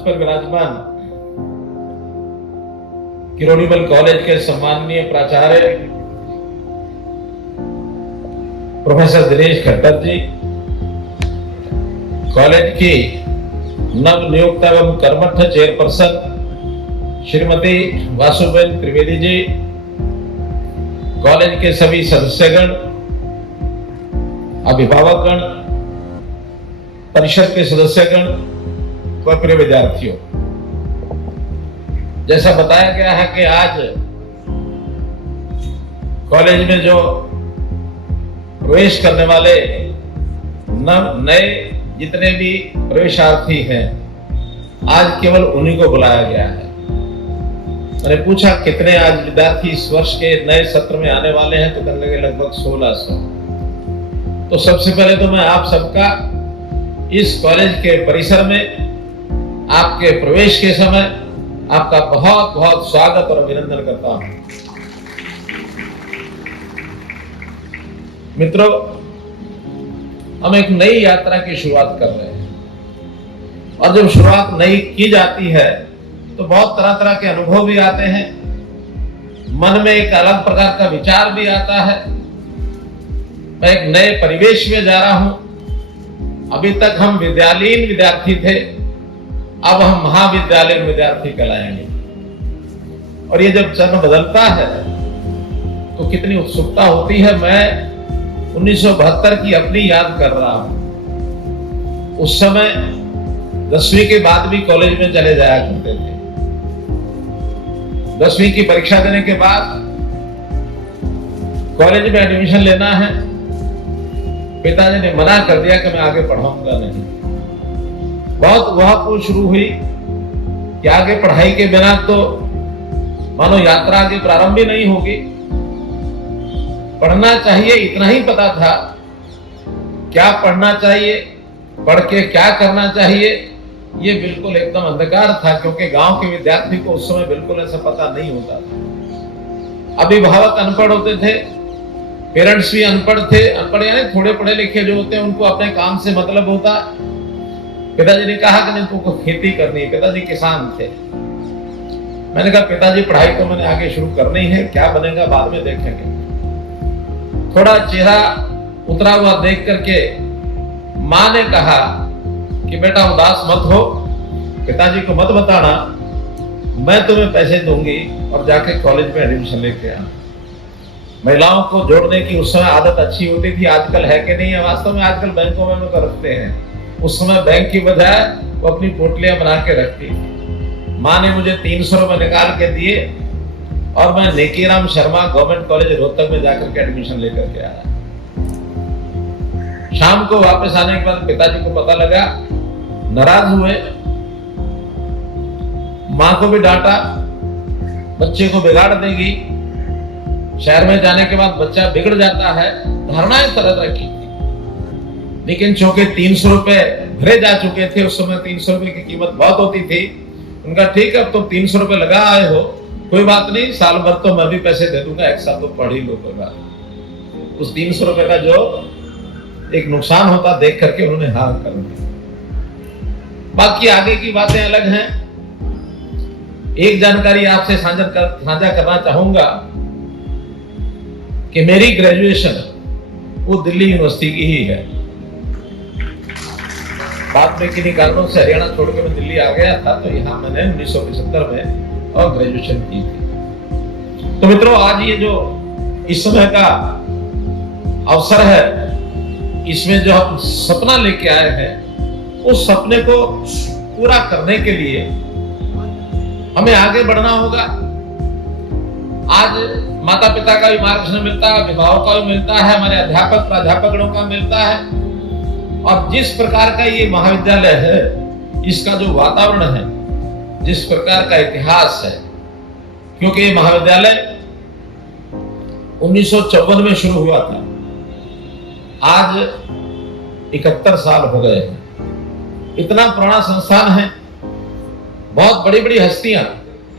पर विराजमान किरोड़ीमल कॉलेज के सम्माननीय प्राचार्य प्रोफेसर दिनेश खट्टर जी, कॉलेज की नव नियुक्त एवं कर्मठ चेयरपर्सन श्रीमती वासुबेन त्रिवेदी जी, कॉलेज के सभी सदस्यगण, अभिभावकगण, परिषद के सदस्यगण व प्रिय विद्यार्थियों, जैसा बताया गया है कि आज कॉलेज में जो प्रवेश करने वाले नए जितने भी प्रवेशार्थी हैं, आज केवल उन्हीं को बुलाया गया है। मैंने पूछा कितने आज विद्यार्थी इस वर्ष के नए सत्र में आने वाले हैं, तो कहने लगे लगभग 1600। तो सबसे पहले तो मैं आप सबका इस कॉलेज के परिसर में आपके प्रवेश के समय आपका बहुत बहुत स्वागत और अभिनंदन करता हूं। मित्रों, हम एक नई यात्रा की शुरुआत कर रहे हैं, और जब शुरुआत नई की जाती है तो बहुत तरह तरह के अनुभव भी आते हैं, मन में एक अलग प्रकार का विचार भी आता है। मैं एक नए परिवेश में जा रहा हूं। अभी तक हम विद्यालयीन विद्यार्थी थे, अब हम महाविद्यालयीन विद्यार्थी कहलाएंगे। और ये जब चरण बदलता है तो कितनी उत्सुकता होती है। मैं 1972 की अपनी याद कर रहा हूं। उस समय 10वीं के बाद भी कॉलेज में चले जाया करते थे। 10वीं की परीक्षा देने के बाद कॉलेज में एडमिशन लेना है, पिताजी ने मना कर दिया कि मैं आगे पढ़ाऊंगा नहीं। बहुत वहां शुरू हुई कि आगे पढ़ाई के बिना तो मानो यात्रा की प्रारंभ ही नहीं होगी। पढ़ना चाहिए इतना ही पता था। क्या पढ़ना चाहिए, पढ़ के क्या करना चाहिए, ये बिल्कुल एकदम अंधकार था, क्योंकि गांव के विद्यार्थी को उस समय बिल्कुल ऐसा पता नहीं होता था। अभिभावक अनपढ़ होते थे, पेरेंट्स भी अनपढ़ थे। अनपढ़ यानी थोड़े पढ़े लिखे जो होते हैं, उनको अपने काम से मतलब होता। पिताजी ने कहा कि नहीं, तुमको खेती करनी है। पिताजी किसान थे। मैंने कहा पिताजी पढ़ाई तो मैंने आगे शुरू करनी है, क्या बनेगा बाद में देखेंगे। थोड़ा चेहरा उतरा हुआ देख करके माँ ने कहा कि बेटा उदास मत हो, पिताजी को मत बताना, मैं तुम्हें पैसे दूंगी और जाके कॉलेज में एडमिशन लेके आना। महिलाओं को जोड़ने की उस समय आदत अच्छी होती थी, आजकल है कि नहीं है। वास्तव में आजकल बैंकों में तो रखते हैं, उस समय बैंक की बजाय वो अपनी पोटलियां बना के रखती थी। माँ ने मुझे 300 रुपए निकाल के दिए और मैं नेकीराम शर्मा गवर्नमेंट कॉलेज रोहतक में जाकर के एडमिशन लेकर के आया। शाम को वापस आने के बाद पिताजी को पता लगा, नाराज हुए, माँ को भी डांटा, बच्चे को बिगाड़ देगी। शहर में जाने के बाद बच्चा बिगड़ जाता है, धारणाएं तरह तरह की थी। लेकिन चूंकि 300 रुपए भरे जा चुके थे, उस समय 300 रुपए की कीमत बहुत होती थी। उनका ठीक है, अब तुम 300 रुपए लगा आए हो, कोई बात नहीं, साल भर तो मैं भी पैसे दे दूंगा, एक साल तो पढ़ ही लो कोई बात। उस 300 रुपए का जो एक नुकसान होता देख करके उन्होंने हाँ कर दिया। बाकी आगे की बातें अलग हैं। एक जानकारी आपसे साझा करना चाहूंगा कि मेरी ग्रेजुएशन वो दिल्ली यूनिवर्सिटी की ही है। बाद में किन्हीं कारणों से हरियाणा छोड़ के मैं दिल्ली आ गया था, तो यहाँ मैंने 1975 में और ग्रेजुएशन की थी। तो मित्रों, आज ये जो इस समय का अवसर है, इसमें जो हम सपना लेके आए हैं, उस सपने को पूरा करने के लिए हमें आगे बढ़ना होगा। आज माता पिता का भी मार्गदर्शन मिलता है, अभिभावक का भी मिलता है, हमारे अध्यापक प्राध्यापकों का मिलता है। और जिस प्रकार का ये महाविद्यालय है, इसका जो वातावरण है, जिस प्रकार का इतिहास है, क्योंकि ये महाविद्यालय 1954 में शुरू हुआ था, आज 71 साल हो गए हैं। इतना पुराना संस्थान है। बहुत बड़ी बड़ी हस्तियां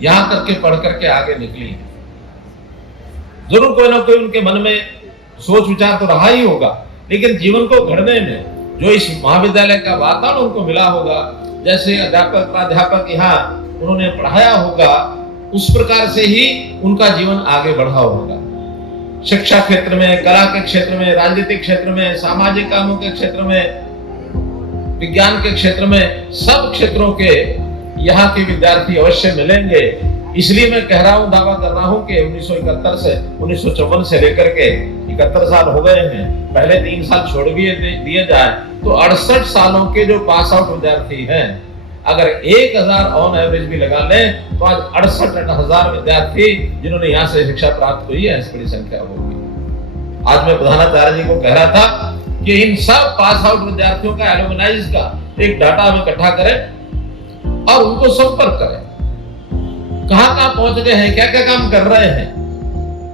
यहां करके पढ़ करके आगे निकली हैं। जरूर कोई ना कोई उनके मन में सोच विचार तो रहा ही होगा, लेकिन जीवन को गढ़ने में जो इस महाविद्यालय का वातावरण उनको मिला होगा, जैसे अध्यापक प्राध्यापक यहाँ उन्होंने पढ़ाया होगा, उस प्रकार से ही उनका जीवन आगे बढ़ा होगा। शिक्षा क्षेत्र में, कला के क्षेत्र में, राजनीतिक क्षेत्र में, सामाजिक कामों के क्षेत्र में, विज्ञान के क्षेत्र में, सब क्षेत्रों के यहाँ के विद्यार्थी अवश्य मिलेंगे। इसलिए मैं कह रहा हूं, दावा कर रहा हूं कि 1971 से 1954 से लेकर के 71 साल हो गए हैं, पहले 3 साल छोड़ भी दिए जाए तो 68 सालों के जो पास आउट विद्यार्थी हैं, अगर 1000 ऑन एवरेज भी लगा लें तो आज 68,000 विद्यार्थी जिन्होंने यहाँ से शिक्षा प्राप्त हुई है, ऐसी बड़ी संख्या होगी। आज मैं प्रधानाचार्य जी को कह रहा था कि इन सब पास आउट विद्यार्थियों का, एलुमनाइज का एक डाटा हम इकट्ठा करें और उनको संपर्क करें, कहां पहुंच गए हैं, क्या क्या काम कर रहे हैं।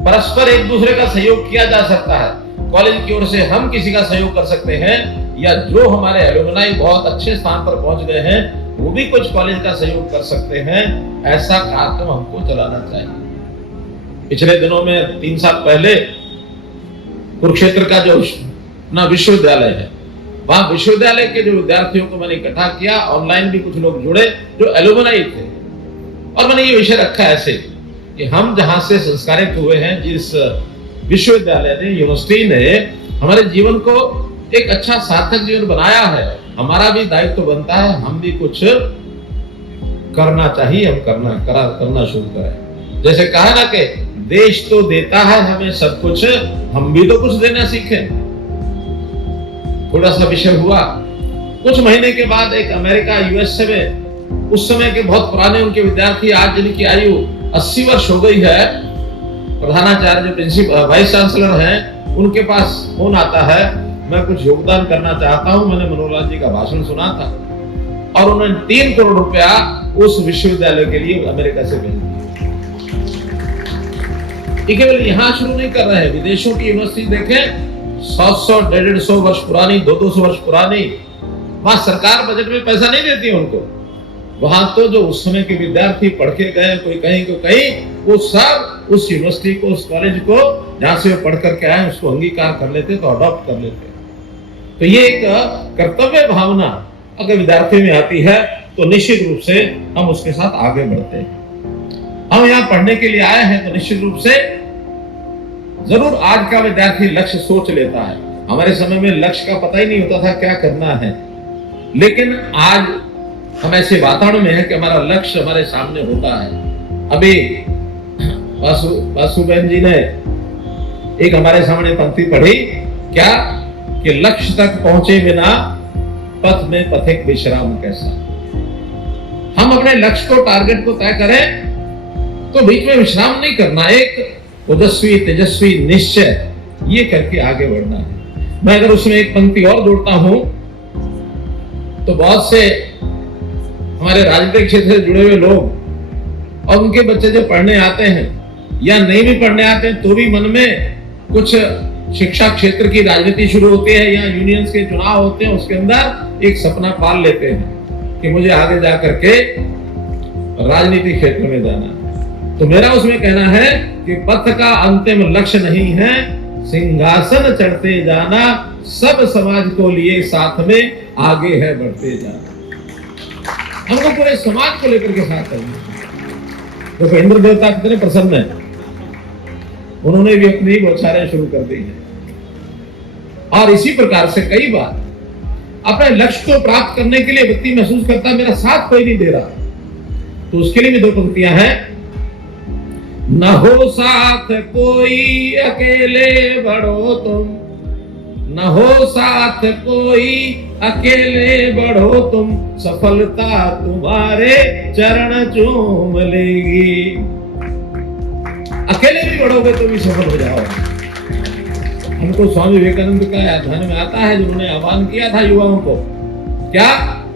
परस्पर एक दूसरे का सहयोग किया जा सकता है। कॉलेज की ओर से हम किसी का सहयोग कर सकते हैं, या जो हमारे एलुमनाई बहुत अच्छे स्थान पर पहुंच गए हैं वो भी कुछ कॉलेज का सहयोग कर सकते हैं। ऐसा कार्यक्रम हमको चलाना चाहिए। पिछले दिनों में 3 साल पहले कुरुक्षेत्र का जो अपना विश्वविद्यालय है, वहां विश्वविद्यालय के जो विद्यार्थियों को मैंने इकट्ठा किया, ऑनलाइन भी कुछ लोग जुड़े जो एलुमनाई थे, और मैंने ये विषय रखा ऐसे कि हम जहां से संस्कारित हुए हैं, जिस विश्वविद्यालय ने, यूनिवर्सिटी ने हमारे जीवन को एक अच्छा सार्थक जीवन बनाया है, हमारा भी दायित्व बनता है, हम भी कुछ करना चाहिए, हम करना शुरू करें। जैसे कहा ना कि देश तो देता है हमें सब कुछ, हम भी तो कुछ देना सीखें। थोड़ा सा विषय हुआ, कुछ महीने के बाद एक अमेरिका यूएसए में उस समय के बहुत पुराने उनके विद्यार्थी, आज जिनकी आयु 80 वर्ष हो गई है, प्रधानाचार्य जो प्रिंसिपल वाइस चांसलर हैं, उनके पास फोन आता है, मैं कुछ योगदान करना चाहता हूं। मैंने मनोहर लाल जी का भाषण सुना था और उन्होंने 3 करोड़ रुपया उस विश्वविद्यालय के लिए अमेरिका से भेज दिया। ये केवल यहां शुरू नहीं कर रहे हैं, विदेशों की यूनिवर्सिटी देखें, 100 150 वर्ष पुरानी, 200 वर्ष पुरानी, वहां सरकार बजट में पैसा नहीं देती उनको। वहां तो जो उस समय के विद्यार्थी पढ़ के गए, कोई कहीं को कहीं, वो सब उस यूनिवर्सिटी को, उस कॉलेज को जहां से वो पढ़ करके आए उसको अंगीकार कर लेते, तो अडॉप्ट कर लेते। तो ये एक कर्तव्य भावना अगर विद्यार्थी में आती है तो निश्चित रूप से हम उसके साथ आगे बढ़ते हैं। हम यहाँ पढ़ने के लिए आए हैं तो निश्चित रूप से जरूर आज का विद्यार्थी लक्ष्य सोच लेता है। हमारे समय में लक्ष्य का पता ही नहीं होता था क्या करना है, लेकिन आज हम ऐसे वातावरण में है कि हमारा लक्ष्य हमारे सामने होता है। अभी बासुबेन जी ने एक हमारे सामने पंक्ति पढ़ी, क्या कि लक्ष्य तक पहुंचे बिना पथ में पथिक विश्राम कैसा। हम अपने लक्ष्य को, टारगेट को तय करें तो बीच में विश्राम नहीं करना, एक ओजस्वी तेजस्वी निश्चय ये करके आगे बढ़ना है। मैं अगर उसमें एक पंक्ति और जोड़ता हूं तो बहुत से हमारे राजनीतिक क्षेत्र से जुड़े हुए लोग और उनके बच्चे जो पढ़ने आते हैं या नहीं भी पढ़ने आते हैं तो भी मन में कुछ शिक्षा क्षेत्र की राजनीति शुरू होती है या यूनियंस के चुनाव होते हैं, उसके अंदर एक सपना पाल लेते हैं कि मुझे आगे जाकर के राजनीतिक क्षेत्र में जाना है। तो मेरा उसमें कहना है कि पथ का अंतिम लक्ष्य नहीं है सिंहासन चढ़ते जाना, सब समाज को लिए साथ में आगे है बढ़ते जाना। हमको पूरे समाज को लेकर के साथ चलना। देखो इंद्र देवता कितने प्रसन्न है, उन्होंने भी अपनी बौछारें शुरू कर दी है। और इसी प्रकार से कई बार अपने लक्ष्य को प्राप्त करने के लिए व्यक्ति महसूस करता है मेरा साथ कोई नहीं दे रहा, तो उसके लिए भी 2 पंक्तियां हैं। न हो साथ कोई अकेले बढ़ो तुम, न हो साथ कोई अकेले बढ़ो तुम, सफलता तुम्हारे चरण चूम लेगी। अकेले भी बढ़ोगे तो भी सफल हो जाओगे। हमको स्वामी विवेकानंद का ध्यान में आता है, जिन्होंने आह्वान किया था युवाओं को, क्या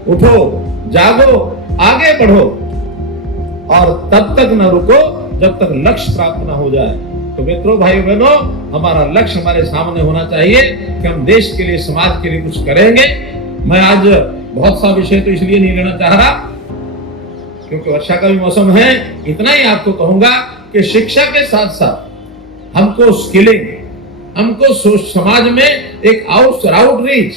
उठो जागो आगे बढ़ो और तब तक न रुको जब तक लक्ष्य प्राप्त न हो जाए। तो मित्रों, भाई बहनों, हमारा लक्ष्य हमारे सामने होना चाहिए कि हम देश के लिए, समाज के लिए कुछ करेंगे। मैं आज बहुत सा विषय तो इसलिए नहीं लेना चाह रहा क्योंकि वर्षा का भी मौसम है। इतना ही आपको कहूंगा कि शिक्षा के साथ साथ हमको स्किलिंग, हमको समाज में एक आउटरीच,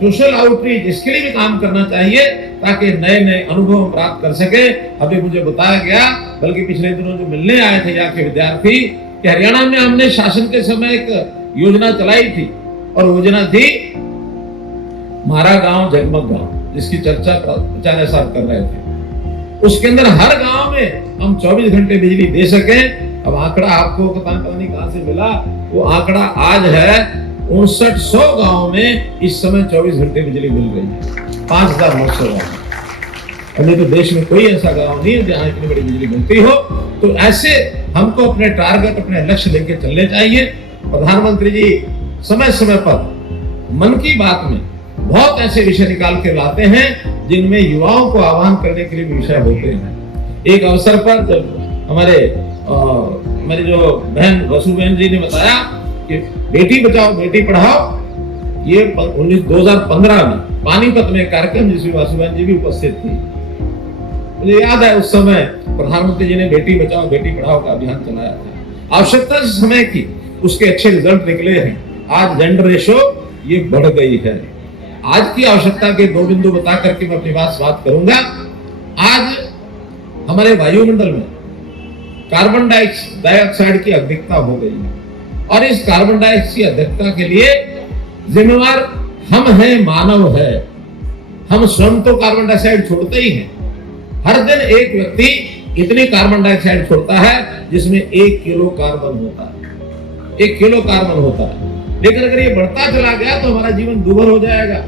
सोशल आउटरीच इसके लिए भी काम करना चाहिए ताकि नए नए अनुभव प्राप्त कर सके। अभी मुझे बताया गया, बल्कि पिछले दिनों जो मिलने आए थे यहाँ के विद्यार्थी, कि हरियाणा में हमने शासन के समय एक योजना चलाई थी, और योजना थी हमारा गांव जगमग गांव, जिसकी चर्चा आचार्य साहब कर रहे थे। उसके अंदर हर गांव में हम 24 घंटे बिजली दे सके। अब आंकड़ा आपको पता नहीं कहां से मिला, वो आंकड़ा आज है 5900 गांव में इस समय 24 घंटे बिजली मिल रही है, 5900 गांव। अभी तो देश में कोई ऐसा गांव नहीं है जहां इतनी बड़ी बिजली मिलती हो। तो ऐसे हमको अपने टारगेट, अपने लक्ष्य लेके चलने चाहिए। प्रधानमंत्री जी समय समय पर मन की बात में बहुत ऐसे विषय निकाल के लाते हैं जिनमें युवाओं को आह्वान करने के लिए विषय होते हैं। एक अवसर पर जब हमारी जो बहन वसु बहन जी ने बताया कि बेटी बचाओ बेटी पढ़ाओ, ये 2015 में पानीपत में कार्यक्रम जिसमें वसु बहन जी भी उपस्थित थी। मुझे याद है उस समय प्रधानमंत्री जी ने बेटी बचाओ बेटी पढ़ाओ का अभियान चलाया था। आवश्यकता समय की उसके अच्छे रिजल्ट निकले हैं। आज जेंडर रेशो ये बढ़ गई है। आज की आवश्यकता के दो बिंदु बता करके मैं अपनी बात समाप्त करूंगा। आज हमारे वायुमंडल में कार्बन डाइऑक्साइड की अधिकता हो गई है, और इस कार्बन डाइऑक्साइड की अधिकता के लिए जिम्मेवार हम हैं, मानव है। हम स्वयं तो कार्बन डाइऑक्साइड छोड़ते ही हैं। हर दिन एक व्यक्ति इतनी कार्बन डाइऑक्साइड छोड़ता है जिसमें 1 किलो कार्बन होता है। 1 किलो कार्बन होता है। लेकिन अगर ये बढ़ता चला गया तो हमारा जीवन दूभर हो जाएगा।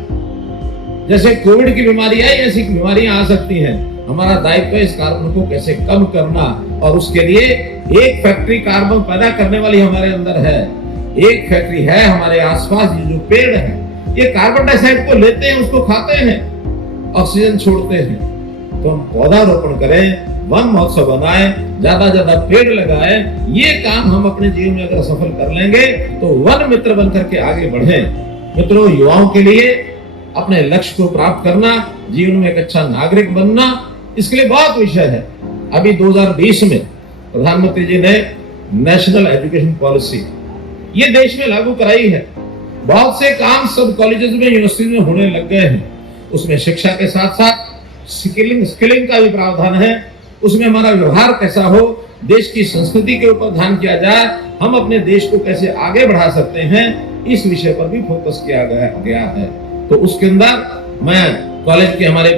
जैसे कोविड की बीमारी आई, ऐसी बीमारियां आ सकती हैं। हमारा दायित्व है इस कार्बन को कैसे कम करना, और उसके लिए एक फैक्ट्री कार्बन पैदा करने वाली हमारे अंदर है। एक फैक्ट्री है हमारे आसपास। ये जो पेड़ है ये कार्बन डाइऑक्साइड को लेते हैं, उसको खाते हैं, ऑक्सीजन छोड़ते हैं। तो हम पौधारोपण करें, वन महोत्सव बनाएं, ज्यादा ज्यादा पेड़ लगाएं। ये काम हम अपने जीवन में अगर सफल कर लेंगे तो वन मित्र बनकर के आगे बढ़ें। मित्रों, युवाओं के लिए अपने लक्ष्य को प्राप्त करना, जीवन में एक अच्छा नागरिक बनना, इसके लिए बहुत विषय है। अभी 2020 में प्रधानमंत्री जी ने नेशनल एजुकेशन पॉलिसी ये देश में लागू कराई है। बहुत से काम सब कॉलेजेस में, यूनिवर्सिटी में होने लग गए हैं। उसमें शिक्षा के साथ साथ स्किलिंग का भी प्रावधान है। उसमें हमारा व्यवहार कैसा हो, देश की संस्कृति के ऊपर ध्यान किया जाए, हम अपने देश को कैसे आगे बढ़ा सकते हैं, इस विषय पर भी फोकस किया गया है। तो उसके अंदर मैं कॉलेज के हमारे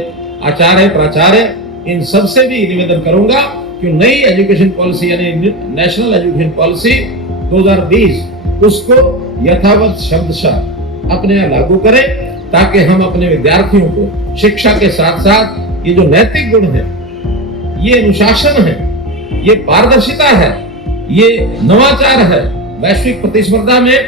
आचार्य, प्राचार्य, इन सब से भी निवेदन करूंगा कि नई एजुकेशन पॉलिसी यानी नेशनल एजुकेशन पॉलिसी 2020 उसको यथावत शब्दशः अपने यहाँ लागू करें, ताकि हम अपने विद्यार्थियों को शिक्षा के साथ साथ ये जो नैतिक गुण है, ये अनुशासन है, ये पारदर्शिता है, ये नवाचार है, वैश्विक प्रतिस्पर्धा में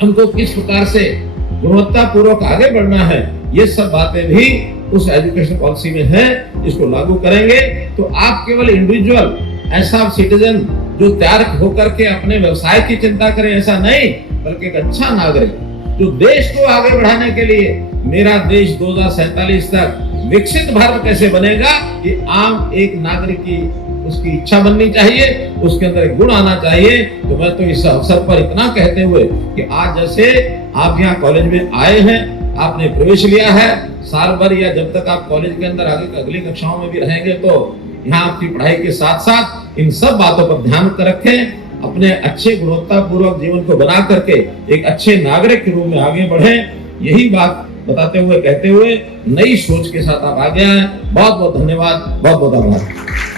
हमको किस प्रकार से गुणवत्ता पूर्वक आगे बढ़ना है, ये सब बातें भी उस एजुकेशन पॉलिसी में है। इसको लागू करेंगे तो आप केवल इंडिविजुअल ऐसा सिटीजन जो तैयार होकर के अपने व्यवसाय की चिंता करें, ऐसा नहीं, बल्कि एक अच्छा नागरिक जो देश को आगे बढ़ाने के लिए मेरा देश 2047 तक विकसित भारत कैसे बनेगा, ये आम एक नागरिक की उसकी इच्छा बननी चाहिए, उसके अंदर एक गुण आना चाहिए। तो मैं तो इस अवसर पर इतना कहते हुए कि आज जैसे आप यहाँ कॉलेज में आए हैं, आपने प्रवेश लिया है, साल भर या जब तक आप कॉलेज के अंदर आगे अगली कक्षाओं में भी रहेंगे, तो यहाँ आपकी पढ़ाई के साथ साथ इन सब बातों पर ध्यान रखें। अपने अच्छे गुणवत्ता पूर्वक जीवन को बना करके एक अच्छे नागरिक के रूप में आगे बढ़ें। यही बात बताते हुए कहते हुए नई सोच के साथ आप आगे आए। बहुत बहुत धन्यवाद, बहुत बहुत आभार।